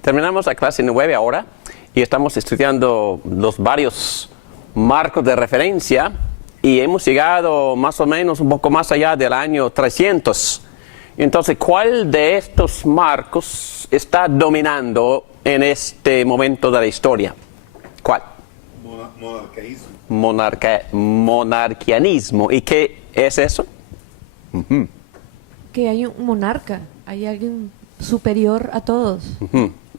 Terminamos la clase 9 ahora y estamos estudiando los varios marcos de referencia y hemos llegado más o menos un poco más allá del año 300. Entonces, ¿cuál de estos marcos está dominando en este momento de la historia? ¿Cuál? Monarcaísmo. Monarquianismo. ¿Y qué es eso? Que hay un monarca, hay alguien superior a todos.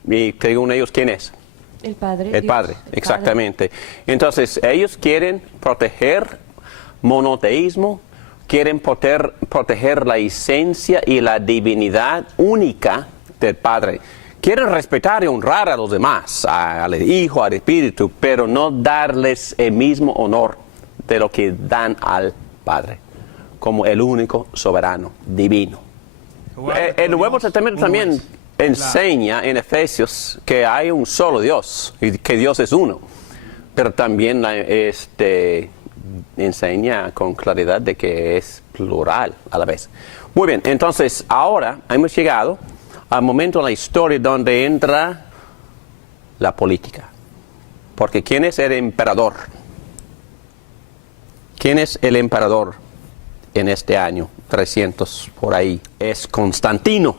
Y según ellos, ¿quién es? El Padre. El Dios, Padre, el exactamente. Entonces, ellos quieren proteger monoteísmo, quieren proteger la esencia y la divinidad única del Padre. Quieren respetar y honrar a los demás, al Hijo, al Espíritu, pero no darles el mismo honor de lo que dan al Padre, como el único soberano, divino. El Nuevo Testamento también enseña en Efesios que hay un solo Dios y que Dios es uno, pero también enseña con claridad de que es plural a la vez. Muy bien, entonces ahora hemos llegado al momento en la historia donde entra la política. Porque ¿quién es el emperador? ¿Quién es el emperador en este año 300 por ahí? Es Constantino,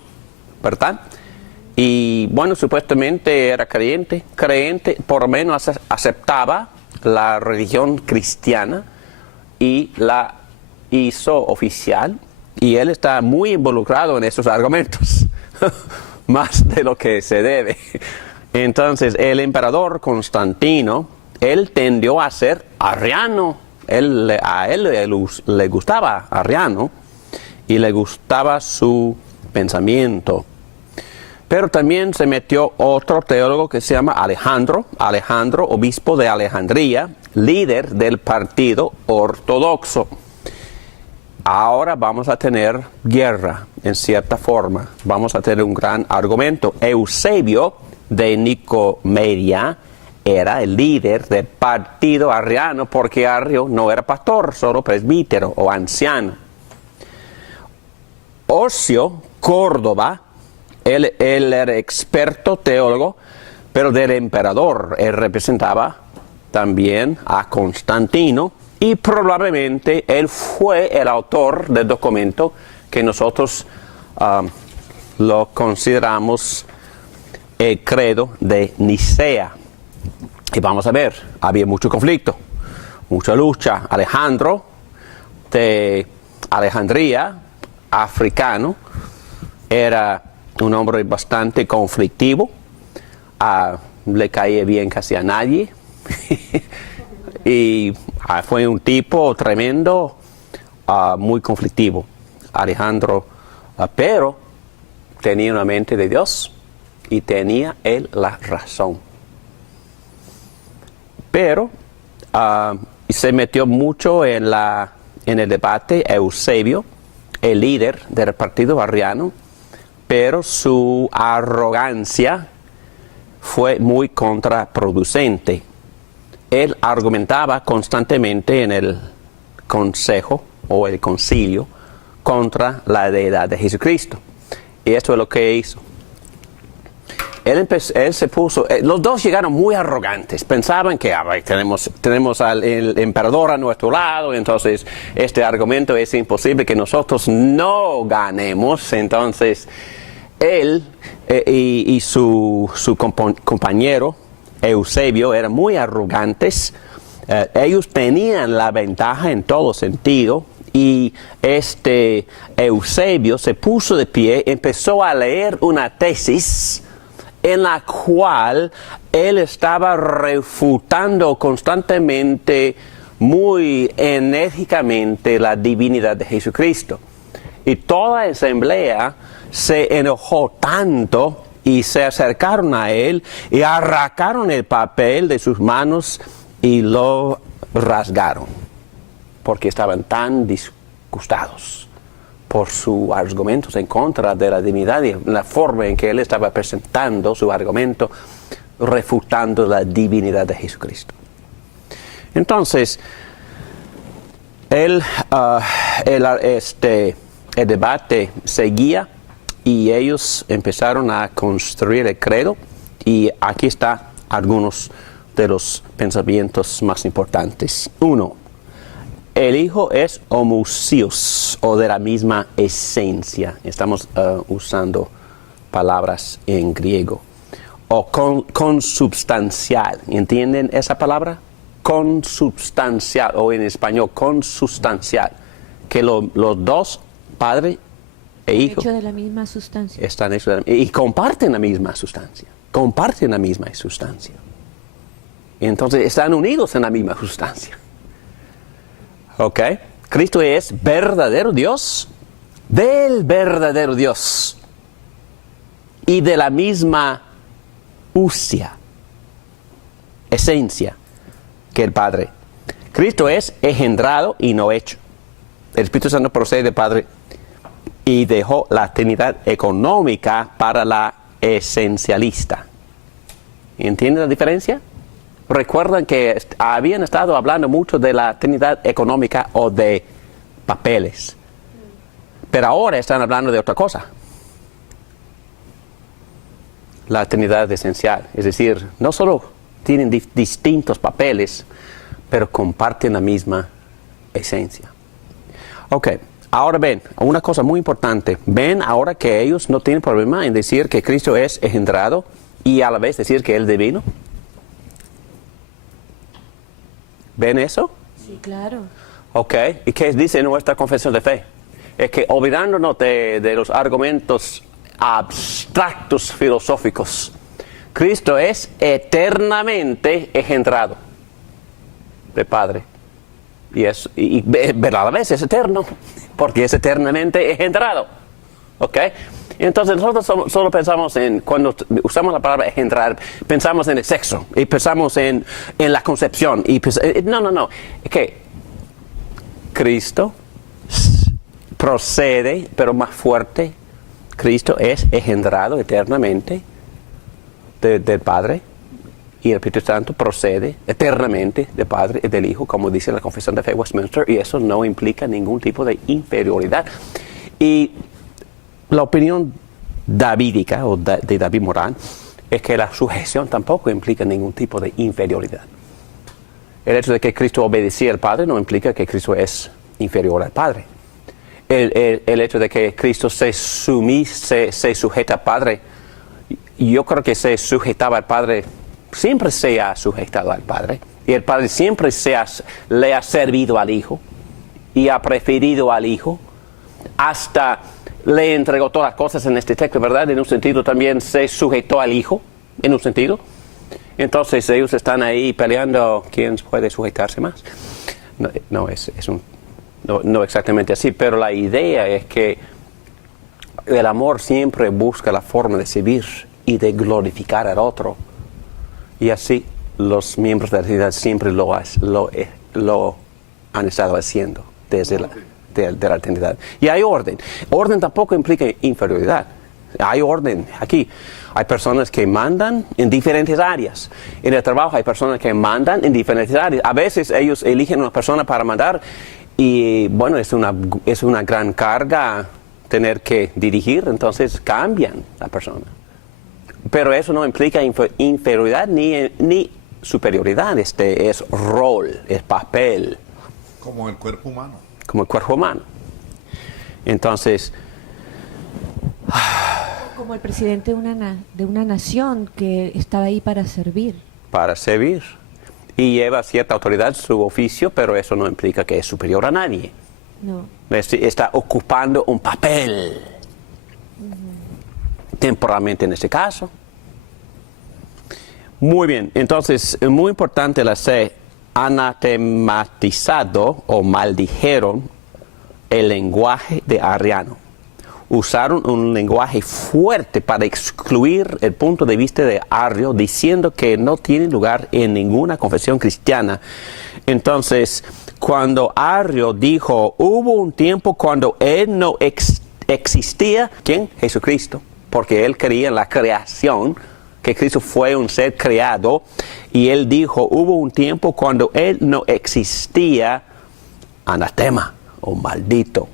¿verdad? Y bueno, supuestamente era creyente, por lo menos aceptaba la religión cristiana y la hizo oficial. Y él está muy involucrado en esos argumentos, más de lo que se debe. Entonces, el emperador Constantino, él tendió a ser arriano. A él le gustaba Arriano y le gustaba su pensamiento. Pero también se metió otro teólogo que se llama Alejandro, obispo de Alejandría, líder del partido ortodoxo. Ahora vamos a tener guerra, en cierta forma. Vamos a tener un gran argumento. Eusebio de Nicomedia era el líder del partido arriano, porque Arrio no era pastor, solo presbítero o anciano. Osio Córdoba, él era experto teólogo, pero del emperador. Él representaba también a Constantino y probablemente él fue el autor del documento que nosotros lo consideramos el credo de Nicea. Y vamos a ver, había mucho conflicto, mucha lucha. Alejandro de Alejandría, africano, era un hombre bastante conflictivo, le caía bien casi a nadie, y fue un tipo tremendo, muy conflictivo, Alejandro, pero tenía una mente de Dios y tenía él la razón. Pero se metió mucho en el debate Eusebio, el líder del partido arriano, pero su arrogancia fue muy contraproducente. Él argumentaba constantemente en el consejo o el concilio contra la deidad de Jesucristo. Y esto es lo que hizo. Él se puso, los dos llegaron muy arrogantes, pensaban que tenemos al emperador a nuestro lado, entonces este argumento es imposible que nosotros no ganemos. Entonces él y su compañero Eusebio eran muy arrogantes, ellos tenían la ventaja en todo sentido. Y Eusebio se puso de pie, empezó a leer una tesis en la cual él estaba refutando constantemente, muy enérgicamente, la divinidad de Jesucristo. Y toda la asamblea se enojó tanto y se acercaron a él y arrancaron el papel de sus manos y lo rasgaron, porque estaban tan disgustados por sus argumentos en contra de la divinidad y la forma en que él estaba presentando su argumento, refutando la divinidad de Jesucristo. Entonces, el debate seguía y ellos empezaron a construir el credo, y aquí están algunos de los pensamientos más importantes. 1. El Hijo es homoousios, o de la misma esencia. Estamos usando palabras en griego. O consubstancial. ¿Entienden esa palabra? Consubstancial, o en español, consustancial. Que los dos, Padre e Hijo, hecho de la misma sustancia. están hechos y comparten la misma sustancia. Comparten la misma sustancia. Entonces están unidos en la misma sustancia. ¿Ok? Cristo es verdadero Dios, del verdadero Dios, y de la misma usia, esencia, que el Padre. Cristo es engendrado y no hecho. El Espíritu Santo procede del Padre y dejó la Trinidad económica para la esencialista. ¿Entienden la diferencia? Recuerdan que habían estado hablando mucho de la Trinidad económica o de papeles. Pero ahora están hablando de otra cosa. La Trinidad esencial. Es decir, no solo tienen distintos papeles, pero comparten la misma esencia. Ok, ahora ven, una cosa muy importante. Ven ahora que ellos no tienen problema en decir que Cristo es engendrado y a la vez decir que Él es divino. ¿Ven eso? Sí, claro. Ok, ¿y qué dice nuestra confesión de fe? Es que olvidándonos de los argumentos abstractos filosóficos, Cristo es eternamente engendrado del Padre. Pero a la vez es eterno, porque es eternamente engendrado. ¿Ok? Entonces nosotros solo pensamos cuando usamos la palabra engendrar, pensamos en el sexo, y pensamos en la concepción. No. Es que Cristo procede, pero más fuerte. Cristo es engendrado eternamente del Padre, y el Espíritu Santo procede eternamente del Padre y del Hijo, como dice la Confesión de Fe Westminster, y eso no implica ningún tipo de inferioridad. Y la opinión davídica, o de David Morán, es que la sujeción tampoco implica ningún tipo de inferioridad. El hecho de que Cristo obedecía al Padre no implica que Cristo es inferior al Padre. El hecho de que Cristo se sujeta al Padre, yo creo que se sujetaba al Padre, siempre se ha sujetado al Padre, y el Padre siempre le ha servido al Hijo, y ha preferido al Hijo, hasta le entregó todas las cosas en este texto, ¿verdad? En un sentido también se sujetó al Hijo, en un sentido. Entonces ellos están ahí peleando quién puede sujetarse más. No exactamente así, pero la idea es que el amor siempre busca la forma de servir y de glorificar al otro. Y así los miembros de la Trinidad siempre lo han estado haciendo desde de la Trinidad. Y hay orden. Orden tampoco implica inferioridad. Hay orden. Aquí hay personas que mandan en diferentes áreas. En el trabajo hay personas que mandan en diferentes áreas. A veces ellos eligen una persona para mandar y bueno, es una gran carga tener que dirigir, entonces cambian la persona. Pero eso no implica inferioridad ni superioridad. Es rol, es papel. Como el cuerpo humano. Como el cuerpo humano. Entonces, como el presidente de una nación que estaba ahí para servir. Para servir. Y lleva cierta autoridad su oficio, pero eso no implica que es superior a nadie. No. Está ocupando un papel. Temporalmente en este caso. Muy bien, entonces, muy importante la C, anatematizado o maldijeron el lenguaje de Arriano. Usaron un lenguaje fuerte para excluir el punto de vista de Arrio, diciendo que no tiene lugar en ninguna confesión cristiana. Entonces, cuando Arrio dijo, hubo un tiempo cuando él no existía, ¿quién? Jesucristo, porque él creía en la creación, que Cristo fue un ser creado, y él dijo, hubo un tiempo cuando él no existía, anatema o maldito.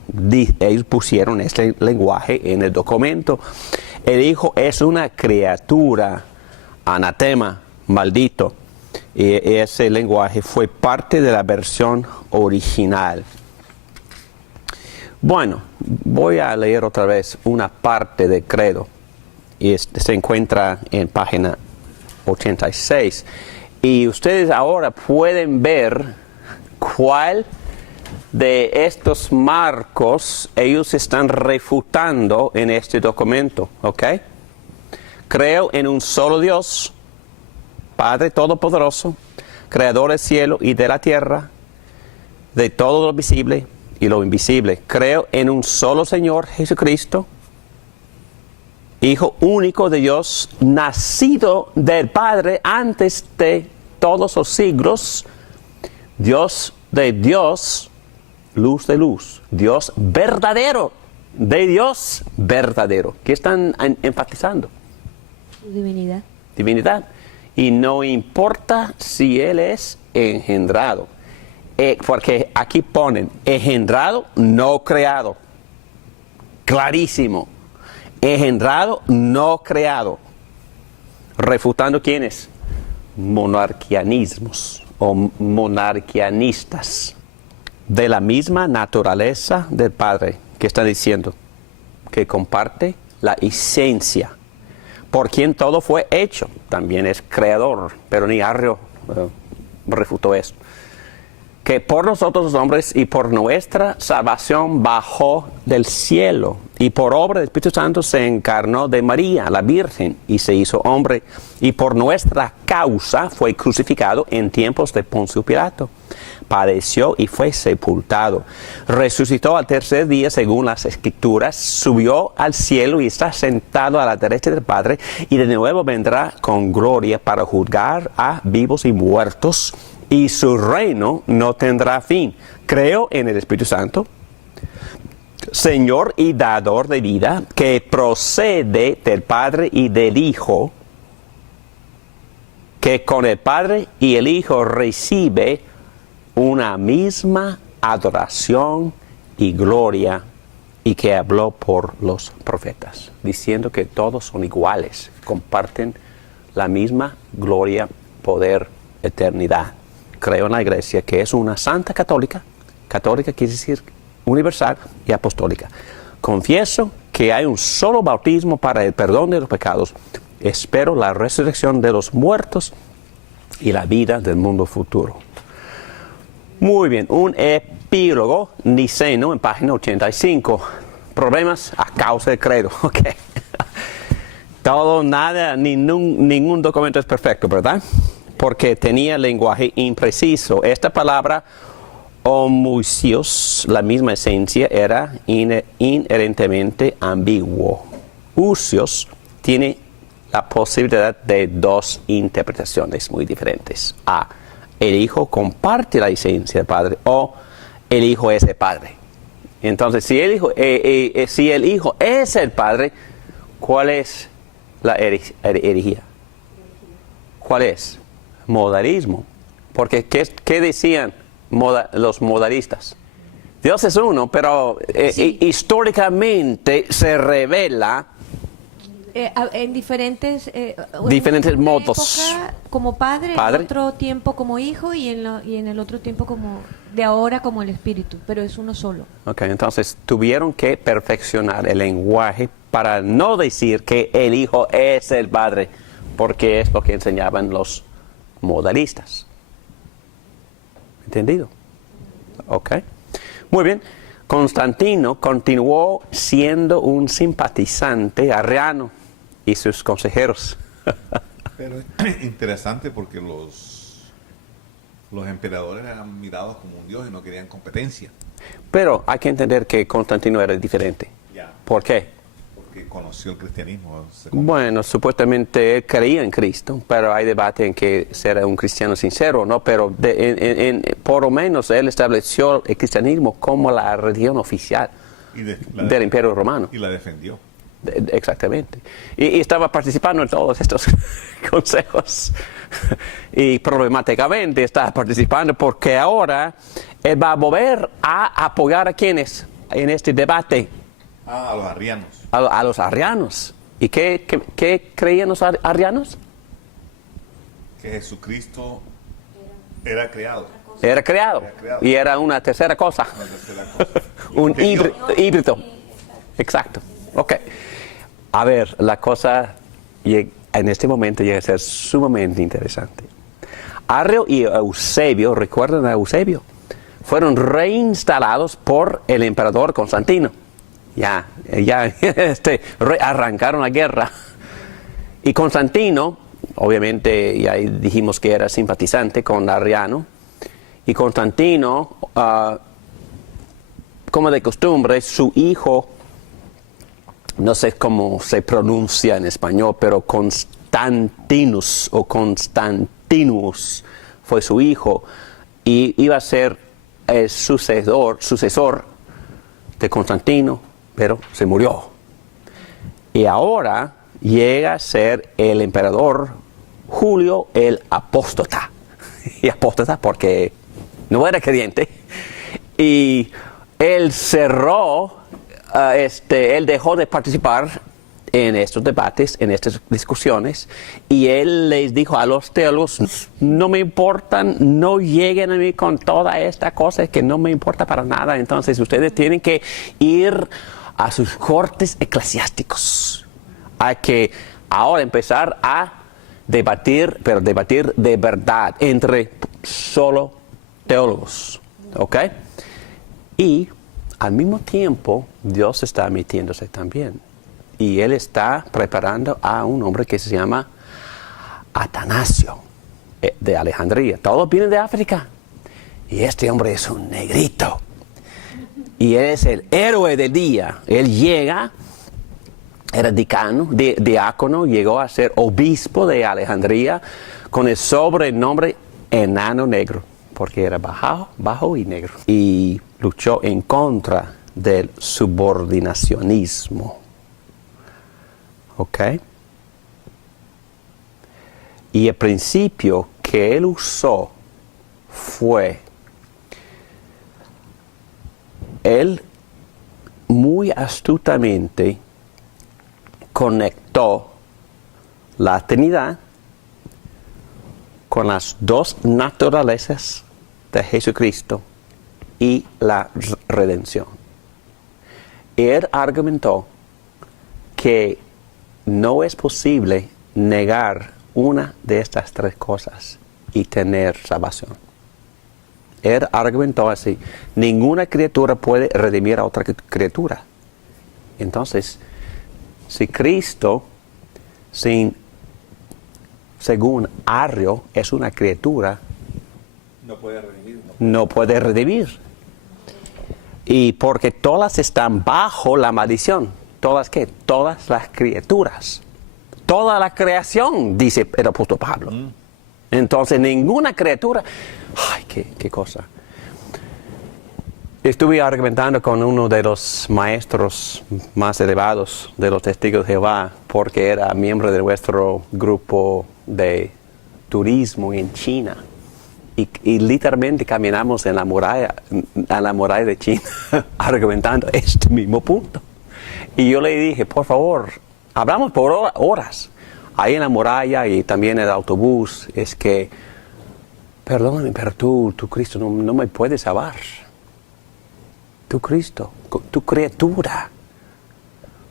Ellos pusieron ese lenguaje en el documento. El Hijo es una criatura, anatema, maldito. Y ese lenguaje fue parte de la versión original. Bueno, voy a leer otra vez una parte del credo. Y se encuentra en página 86. Y ustedes ahora pueden ver cuál de estos marcos ellos están refutando en este documento, ¿ok? Creo en un solo Dios, Padre Todopoderoso, Creador del cielo y de la tierra, de todo lo visible y lo invisible. Creo en un solo Señor Jesucristo, Hijo único de Dios, nacido del Padre antes de todos los siglos, Dios de Dios, luz de luz, Dios verdadero, de Dios verdadero. ¿Qué están enfatizando? Su divinidad. Divinidad. Y no importa si Él es engendrado, porque aquí ponen engendrado, no creado. Clarísimo. Engendrado, no creado. Refutando quiénes? Monarquianismos o monarquianistas. De la misma naturaleza del Padre, que está diciendo que comparte la esencia, por quien todo fue hecho, también es creador, pero ni Arrio refutó eso. Que por nosotros los hombres y por nuestra salvación bajó del cielo, y por obra del Espíritu Santo se encarnó de María, la Virgen, y se hizo hombre, y por nuestra causa fue crucificado en tiempos de Poncio Pilato. Padeció y fue sepultado. Resucitó al tercer día según las Escrituras, subió al cielo y está sentado a la derecha del Padre, y de nuevo vendrá con gloria para juzgar a vivos y muertos, y su reino no tendrá fin. Creo en el Espíritu Santo, Señor y dador de vida, que procede del Padre y del Hijo, que con el Padre y el Hijo recibe una misma adoración y gloria, y que habló por los profetas, diciendo que todos son iguales, comparten la misma gloria, poder, eternidad. Creo en la Iglesia, que es una santa católica. Católica quiere decir universal y apostólica. Confieso que hay un solo bautismo para el perdón de los pecados. Espero la resurrección de los muertos y la vida del mundo futuro. Muy bien, un epílogo niceno en página 85. Problemas a causa del credo. Ok. Todo, nada, ningún documento es perfecto, ¿verdad? Porque tenía lenguaje impreciso. Esta palabra homoousios, la misma esencia, era inherentemente ambiguo. Ousios tiene la posibilidad de dos interpretaciones muy diferentes. A, el Hijo comparte la esencia del Padre, o el Hijo es el Padre. Entonces, si el Hijo es el Padre, ¿cuál es la herejía? ¿Cuál es? Modalismo. Porque, ¿qué decían los modalistas? Dios es uno, pero Sí. históricamente se revela En diferentes, Diferentes en una modos. época como padre, Padre. en otro tiempo como hijo y en el otro tiempo como de ahora como el espíritu, pero es uno solo. Ok, entonces tuvieron que perfeccionar el lenguaje para no decir que el Hijo es el Padre, porque es lo que enseñaban los modalistas. ¿Entendido? Ok. Muy bien. Constantino continuó siendo un simpatizante arriano y sus consejeros. Pero es interesante porque los emperadores eran mirados como un dios y no querían competencia. Pero hay que entender que Constantino era diferente. Ya. ¿Por qué? Porque conoció el cristianismo. Bueno, supuestamente él creía en Cristo, pero hay debate en que será un cristiano sincero, ¿no? Pero por lo menos él estableció el cristianismo como la religión oficial del Imperio Romano. Y la defendió. Exactamente. Y estaba participando en todos estos consejos. Y problemáticamente estaba participando porque ahora él va a volver a apoyar a quienes en este debate. A los arrianos. A los arrianos. ¿Y qué creían los arrianos? Que Jesucristo era creado. Era creado. Y era una tercera cosa. Un híbrido. Exacto. Ok. A ver, la cosa en este momento llega a ser sumamente interesante. Arrio y Eusebio, ¿recuerdan a Eusebio? Fueron reinstalados por el emperador Constantino. Ya arrancaron la guerra. Y Constantino, obviamente ya dijimos que era simpatizante con Arriano. Y Constantino, como de costumbre, su hijo, no sé cómo se pronuncia en español, pero Constantinus o Constantinus fue su hijo y iba a ser el sucesor de Constantino, pero se murió. Y ahora llega a ser el emperador Julio el Apóstata. Y apóstata porque no era creyente. Y él cerró. Él dejó de participar en estos debates, en estas discusiones, y él les dijo a los teólogos, no me importan, no lleguen a mí con toda esta cosa que no me importa para nada, entonces ustedes tienen que ir a sus cortes eclesiásticos. Hay que ahora empezar a debatir, pero debatir de verdad, entre solo teólogos, ¿ok? Y al mismo tiempo, Dios está metiéndose también. Y Él está preparando a un hombre que se llama Atanasio, de Alejandría. Todos vienen de África. Y este hombre es un negrito. Y él es el héroe del día. Él llega, era diácono, llegó a ser obispo de Alejandría con el sobrenombre Enano Negro, porque era bajo y negro. Y luchó en contra del subordinacionismo. ¿Ok? Y el principio que él usó fue, él muy astutamente conectó la Trinidad con las dos naturalezas de Jesucristo y la redención. Él argumentó que no es posible negar una de estas tres cosas y tener salvación. Él argumentó así: ninguna criatura puede redimir a otra criatura. Entonces, si Cristo, según Arrio, es una criatura, no puede redimir. Y porque todas están bajo la maldición. ¿Todas qué? Todas las criaturas. Toda la creación, dice el apóstol Pablo. Entonces, ninguna criatura... ¡Ay, qué cosa! Estuve argumentando con uno de los maestros más elevados de los Testigos de Jehová, porque era miembro de nuestro grupo de turismo en China. Y literalmente caminamos en la muralla de China, argumentando este mismo punto. Y yo le dije, por favor, hablamos por horas. Ahí en la muralla y también en el autobús, es que, perdóname, pero tú Cristo, no me puedes salvar. Tu Cristo, tu criatura,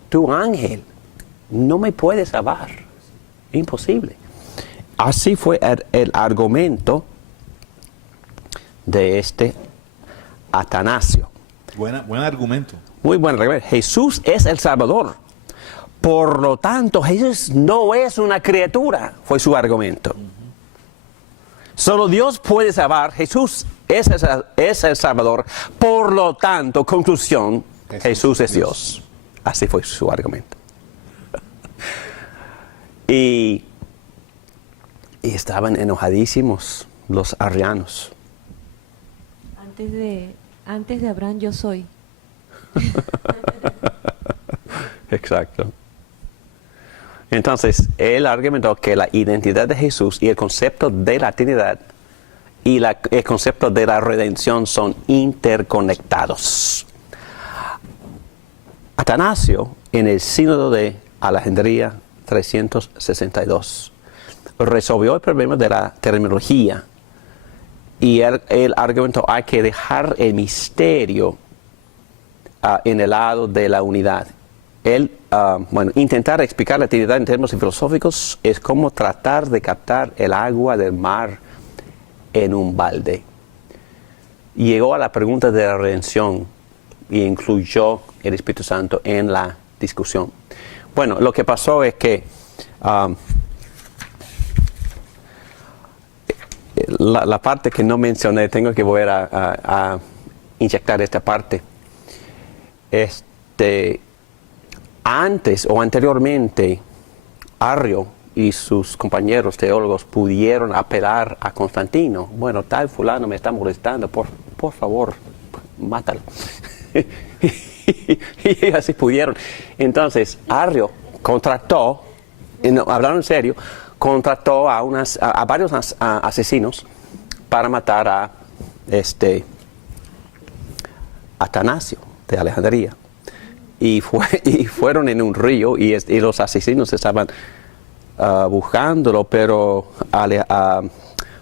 tu ángel, no me puede salvar. Imposible. Así fue el argumento de este Atanasio. Buen argumento. Muy buen argumento. Jesús es el Salvador. Por lo tanto, Jesús no es una criatura, fue su argumento. Solo Dios puede salvar. Jesús es el Salvador. Por lo tanto, conclusión, Jesús es Dios. Así fue su argumento. estaban enojadísimos los arrianos. Antes de Abraham yo soy. Exacto. Entonces, él argumentó que la identidad de Jesús y el concepto de la Trinidad y el concepto de la redención son interconectados. Atanasio, en el Sínodo de Alejandría 362, resolvió el problema de la terminología y él argumentó hay que dejar el misterio en el lado de la unidad. Intentar explicar la Trinidad en términos filosóficos es como tratar de captar el agua del mar en un balde. Llegó a la pregunta de la redención y incluyó el Espíritu Santo en la discusión. Bueno, lo que pasó es que la parte que no mencioné, tengo que volver a inyectar esta parte. Antes o anteriormente, Arrio y sus compañeros teólogos pudieron apelar a Constantino. Bueno, tal fulano me está molestando, por favor, mátalo. Y así pudieron. Entonces, Arrio contrató, hablando en serio, contrató a varios asesinos para matar a Atanasio de Alejandría. Y fueron en un río y los asesinos estaban buscándolo, pero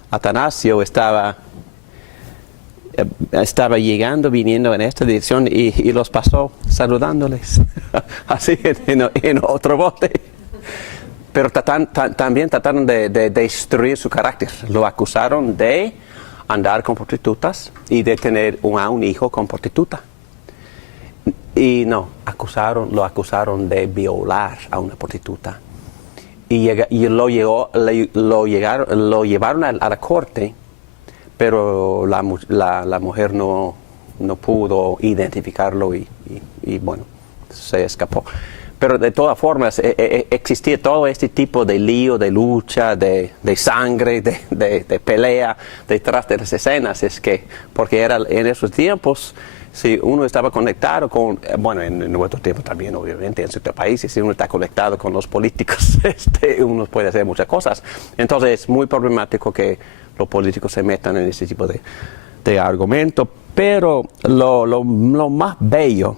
Atanasio estaba viniendo en esta dirección y los pasó saludándoles, así en otro bote. Pero también trataron de destruir su carácter. Lo acusaron de andar con prostitutas y de tener un hijo con prostituta. Y no, lo acusaron de violar a una prostituta. Y lo llevaron a la corte, pero la mujer no pudo identificarlo y bueno, se escapó. Pero de todas formas existía todo este tipo de lío, de lucha, de sangre, de pelea detrás de las escenas. Porque era en esos tiempos, si uno estaba conectado con, en nuestro tiempo también, obviamente, en ciertos países, si uno está conectado con los políticos, uno puede hacer muchas cosas. Entonces es muy problemático que los políticos se metan en ese tipo de argumento. Pero lo más bello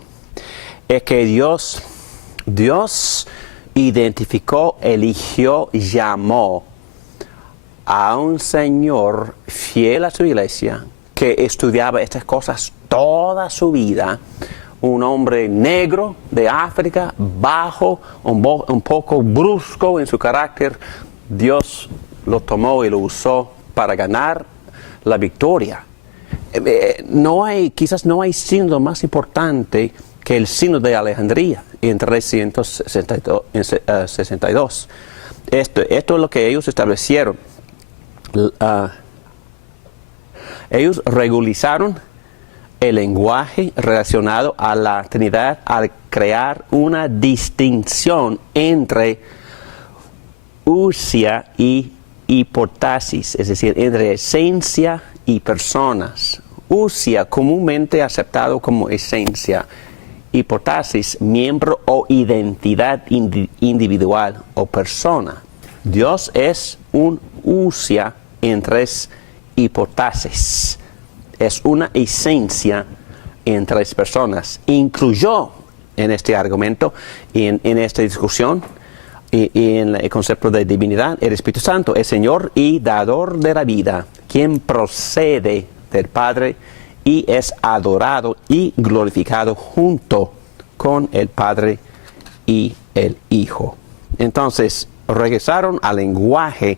es que Dios identificó, eligió, llamó a un señor fiel a su iglesia que estudiaba estas cosas toda su vida, un hombre negro de África, bajo, un poco brusco en su carácter. Dios lo tomó y lo usó para ganar la victoria. Quizás no hay sínodo más importante que el sínodo de Alejandría en 362. Esto es lo que ellos establecieron. Ellos regularizaron el lenguaje relacionado a la Trinidad al crear una distinción entre usia y hipostasis, es decir, entre esencia y personas. Usia, comúnmente aceptado como esencia; hipostasis, miembro o identidad individual o persona. Dios es un usia en tres hipostasis. Es una esencia en tres personas. Incluyó en este argumento y en esta discusión y en el concepto de divinidad el Espíritu Santo, el Señor y dador de la vida, quien procede del Padre y es adorado y glorificado junto con el Padre y el Hijo. Entonces, regresaron al lenguaje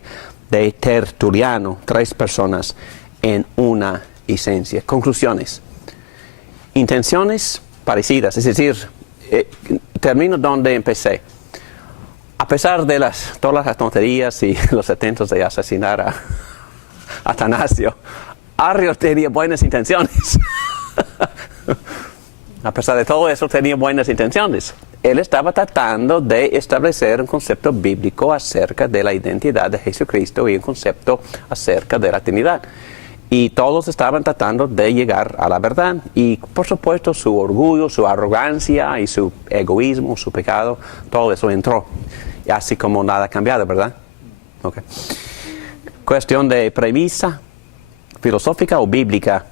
de Tertuliano, tres personas en una esencia. Conclusiones. Intenciones parecidas, es decir, termino donde empecé. A pesar de todas las tonterías y los intentos de asesinar a Atanasio, Arrio tenía buenas intenciones. A pesar de todo eso, tenía buenas intenciones. él estaba tratando de establecer un concepto bíblico acerca de la identidad de Jesucristo y un concepto acerca de la Trinidad. Y todos estaban tratando de llegar a la verdad. Y por supuesto su orgullo, su arrogancia y su egoísmo, su pecado, todo eso entró. Y así como nada ha cambiado, ¿verdad? Okay. Cuestión de premisa filosófica o bíblica.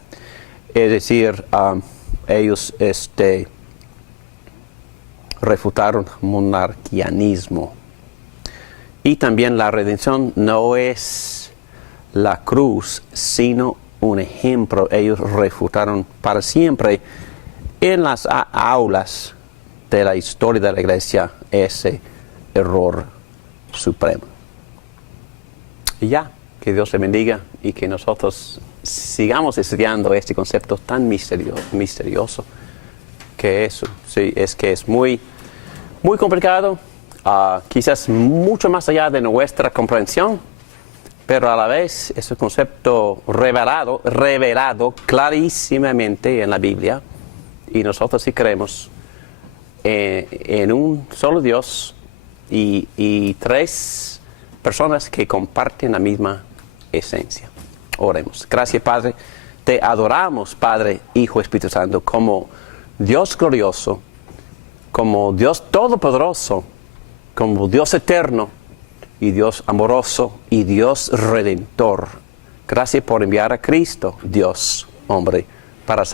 Es decir, ellos refutaron monarquianismo. Y también la redención no es la cruz, sino un ejemplo. Ellos refutaron para siempre en las aulas de la historia de la iglesia ese error supremo. Y ya, que Dios le bendiga y que nosotros sigamos estudiando este concepto tan misterioso que es. Sí, es que es muy, muy complicado, quizás mucho más allá de nuestra comprensión, pero a la vez es un concepto revelado clarísimamente en la Biblia, y nosotros sí creemos en un solo Dios y tres personas que comparten la misma esencia. Oremos. Gracias, Padre. Te adoramos, Padre, Hijo, Espíritu Santo, como Dios glorioso, como Dios todopoderoso, como Dios eterno y Dios amoroso y Dios redentor. Gracias por enviar a Cristo, Dios, hombre, para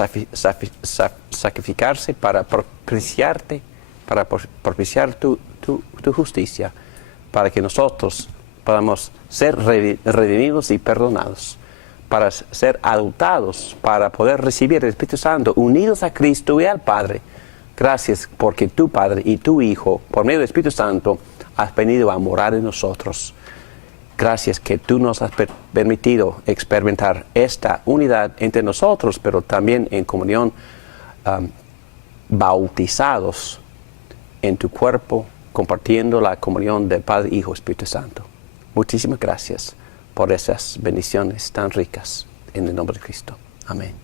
sacrificarse, para propiciarte, para propiciar tu justicia, para que nosotros podamos ser redimidos y perdonados, para ser adoptados, para poder recibir el Espíritu Santo, unidos a Cristo y al Padre. Gracias porque tu Padre y tu Hijo, por medio del Espíritu Santo, has venido a morar en nosotros. Gracias que tú nos has permitido experimentar esta unidad entre nosotros, pero también en comunión, bautizados en tu cuerpo, compartiendo la comunión del Padre, Hijo, Espíritu Santo. Muchísimas gracias por esas bendiciones tan ricas, en el nombre de Cristo. Amén.